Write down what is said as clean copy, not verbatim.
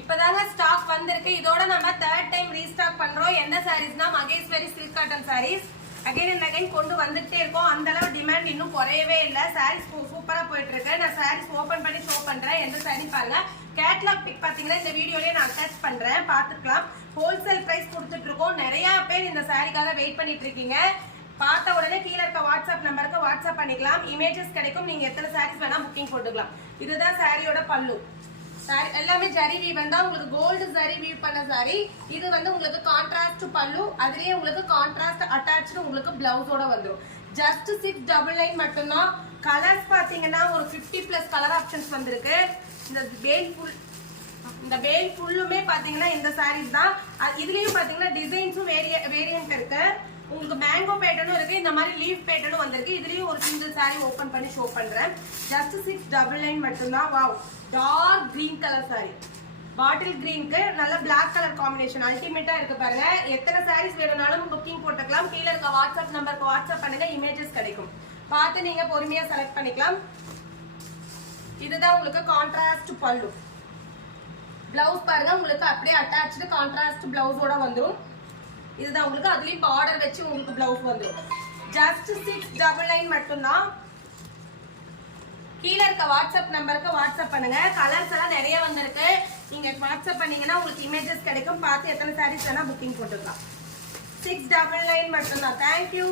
இப்பதாங்க ஸ்டாக் வந்திருக்கு. இதோட நம்ம தேர்ட் டைம் ரீஸ்டாக் பண்றோம். என்ன சாரீஸ்னா Maheshwari silk cotton sarees again and again கொண்டு வந்துட்டே இருக்கோம். அந்த அளவு டிமாண்ட் இன்னும் குறையவே இல்லை. சாரீஸ் சூப்பரா போயிட்டு இருக்கு. நான் சாரீஸ் ஓபன் பண்ணி ஷோ பண்றேன். எந்த சாரி பாருங்க. கேட்லாக் பிக் பாத்தீங்கன்னா இந்த வீடியோலயே நான் அட்டாச் பண்றேன், பாத்துக்கலாம். ஹோல்சேல் பிரைஸ் கொடுத்துட்டு இருக்கோம். நிறைய பேர் இந்த சாரிக்காக வெயிட் பண்ணிட்டு இருக்கீங்க. பார்த்த உடனே கீழே இருக்க வாட்ஸ்அப் நம்பருக்கு வாட்ஸ்அப் பண்ணிக்கலாம். இமேஜஸ் கிடைக்கும். நீங்க எத்தனை சாரீஸ் வேணா புக்கிங் போட்டுக்கலாம். இதுதான் சாரியோட பல்லு. எல்லாமே ஜரி வீவ் தான். உங்களுக்கு கோல்டு ஜரி வீவ் பண்ண சாரி. இது வந்து உங்களுக்கு கான்ட்ராஸ்ட் பல்லு, அதுலயே உங்களுக்கு கான்ட்ராஸ்ட் அட்டாச்சு உங்களுக்கு பிளவுஸோட வந்துடும். ஜஸ்ட் 699 மட்டும்தான். கலர்ஸ் பாத்தீங்கன்னா ஒரு 50+ கலர் ஆப்ஷன்ஸ் வந்திருக்கு. இந்த பேல் ஃபுல்லுமே பாத்தீங்கன்னா இந்த சாரீஸ் தான். இதுலயும் பாத்தீங்கன்னா டிசைன்ஸும் வேரியன்ட் இருக்கு. உங்களுக்கு மேங்கோ பேட்டர்னும் இருக்கு. இந்த மாதிரி லீஃப் பேட்டர்னும் வந்திருக்கு. இதுலயும் ஒரு சிங்கிள் சாரி ஓபன் பண்ணி ஷோ பண்றேன். ஜஸ்ட் 699 மட்டும்தான். Wow, dark green colour sari, bottle கிரீனுக்கு நல்ல பிளாக் கலர் காம்பினேஷன் அல்டிமேட்டா இருக்கு பாருங்க. எத்தனை சாரீஸ் வேணும்னாலும் புக்கிங் போட்டுக்கலாம். கீழே இருக்க வாட்ஸ்அப் நம்பருக்கு வாட்ஸ்அப் பண்ணுங்க, இமேஜஸ் கிடைக்கும். பார்த்து நீங்க பொறுமையா செலக்ட் பண்ணிக்கலாம். இதுதான் உங்களுக்கு கான்ட்ராஸ்ட் பல்லு. பிளவுஸ் பாருங்க, உங்களுக்கு அப்படியே அட்டாச்சு கான்ட்ராஸ்ட் பிளவுஸோட வந்துடும். இதுதான் உங்களுக்கு அதுலயும் பார்டர் வச்சு உங்களுக்கு பிளவுஸ் வந்துடும். ஜஸ்ட் 699 மட்டும்தான். கீழே இருக்க வாட்ஸ்அப் நம்பருக்கு வாட்ஸ்அப் பண்ணுங்க. கலர்ஸ் எல்லாம் நிறைய வந்திருக்கு. நீங்க வாட்ஸ்அப் பண்ணீங்கன்னா உங்களுக்கு இமேஜஸ் கிடைக்கும். பார்த்து எத்தனை சாரீஸ் வேணா புக்கிங் போட்டுக்கலாம். 699 மட்டும்தான். தேங்க்யூ.